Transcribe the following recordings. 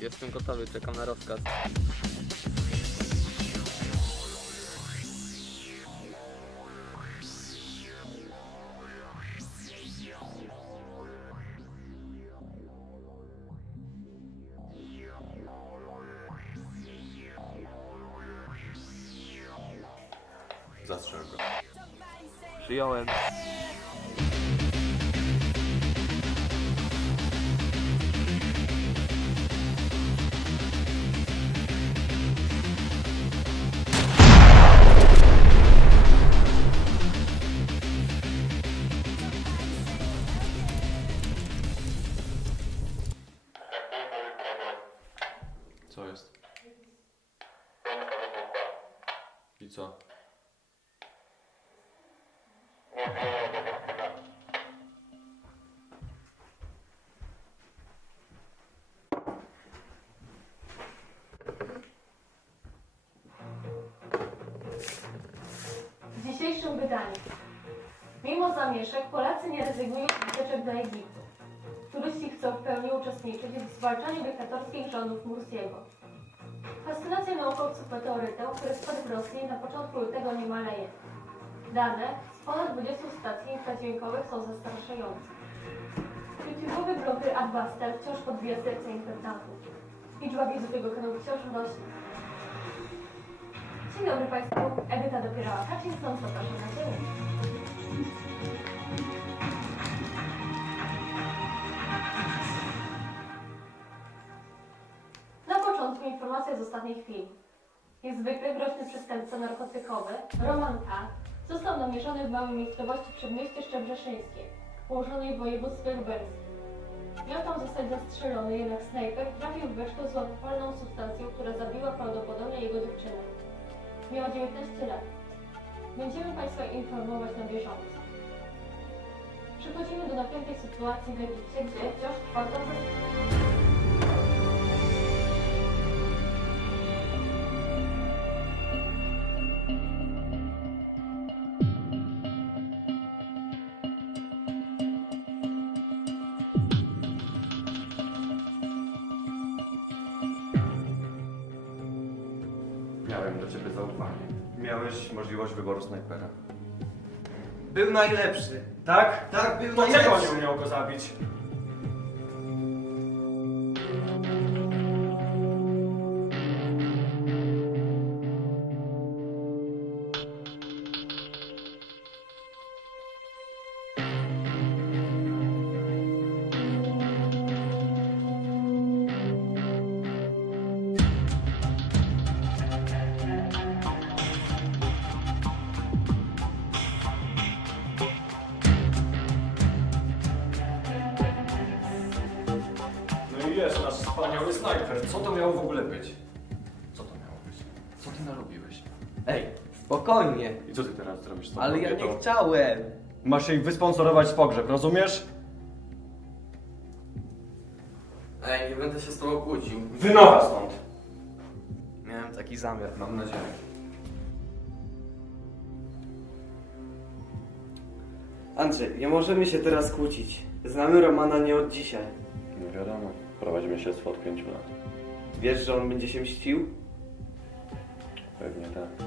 Jestem gotowy, czekam na rozkaz. Przyjąłem. Co jest? I co? Mimo zamieszek Polacy nie rezygnują z wycieczek do Egiptu. Turyści chcą w pełni uczestniczyć w zwalczaniu dyktatorskich rządów Mursiego. Fascynacja naukowców meteorytem, który spadł w Rosji na początku lutego nie maleje. Dane z ponad 20 stacji infradźwiękowych są zastraszające. YouTube'owy bloger Adbuster wciąż podbija serce internatów. Liczba widzów jego kanału wciąż rośnie. Dzień dobry Państwu, Edyta Dopierała Kaczyńską, zapraszam na ziemię. Informacja z ostatniej chwili. Niezwykle groźny przestępca narkotykowy, Roman K., został namierzony w małej miejscowości przedmieście Szczebrzeszyńskie, położonej w województwie lubelskim. Miał tam zostać zastrzelony, jednak snajper trafił w beczkę z łatwopalną substancją, która zabiła prawdopodobnie jego dziewczynę. Miała 19 lat. Będziemy Państwa informować na bieżąco. Przechodzimy do napiętej sytuacji w Egipcie, gdzie wciąż trwa. Do ciebie zaufanie. Miałeś możliwość wyboru snajpera. Był najlepszy. Tak? Tak, był To najlepszy. czego nie umiał go zabić? Nasz wspaniały snajper. Co to miało w ogóle być? Co to miało być? Co ty narobiłeś? Ej, spokojnie. I co ty teraz zrobisz z tą Ale ja kobietą? nie chciałem. Masz jej wysponsorować pogrzeb, rozumiesz? Ej, nie będę się z tobą kłócił. Wynocha stąd. Miałem taki zamiar. Mam nadzieję. Andrzej, nie możemy się teraz kłócić. Znamy Romana nie od dzisiaj. No wiadomo. Prowadzimy się od pięciu lat. Wiesz, że on będzie się mścił? Pewnie tak.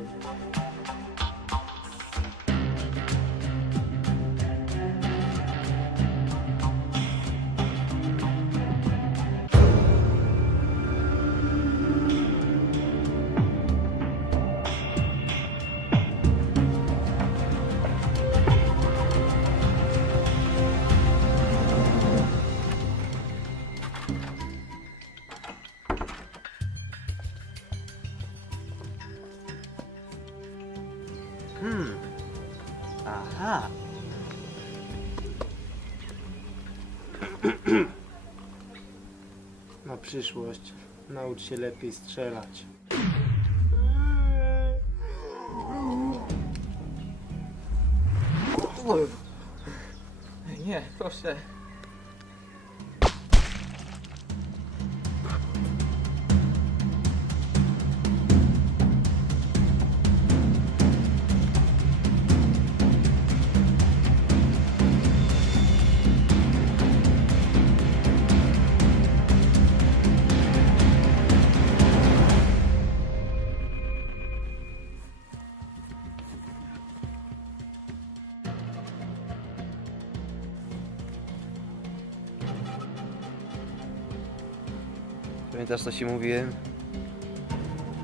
Na przyszłość naucz się lepiej strzelać. Nie, proszę. Pamiętasz co ci mówiłem?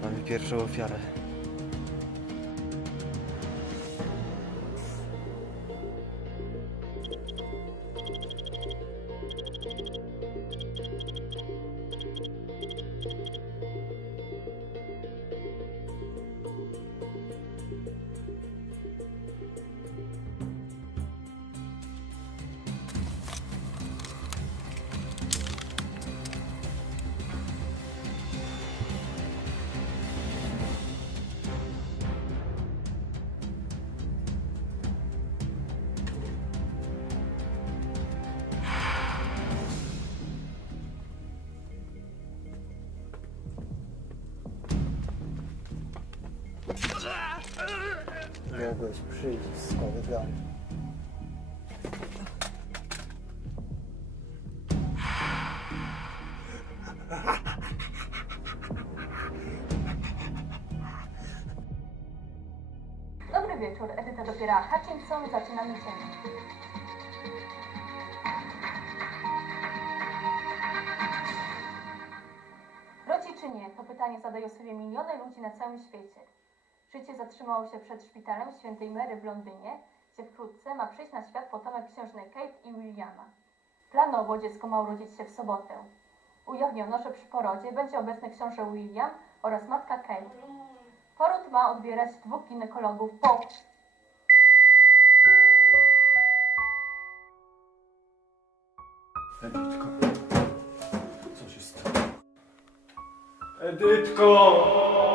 Mamy pierwszą ofiarę. Mogłeś przyjść z kolegami. Dobry wieczór, Edyta dopiera Hutchinson, zaczynamy ciemno. Wróci czy nie? To pytanie zadają sobie miliony ludzi na całym świecie. Życie zatrzymało się przed szpitalem świętej Mary w Londynie, gdzie wkrótce ma przyjść na świat potomek księżnej Kate i Williama. Planowo dziecko ma urodzić się w sobotę. Ujawniono, że przy porodzie będzie obecny książę William oraz matka Kate. Poród ma odbierać dwóch ginekologów po... Edytko. Co się stało? Edytko!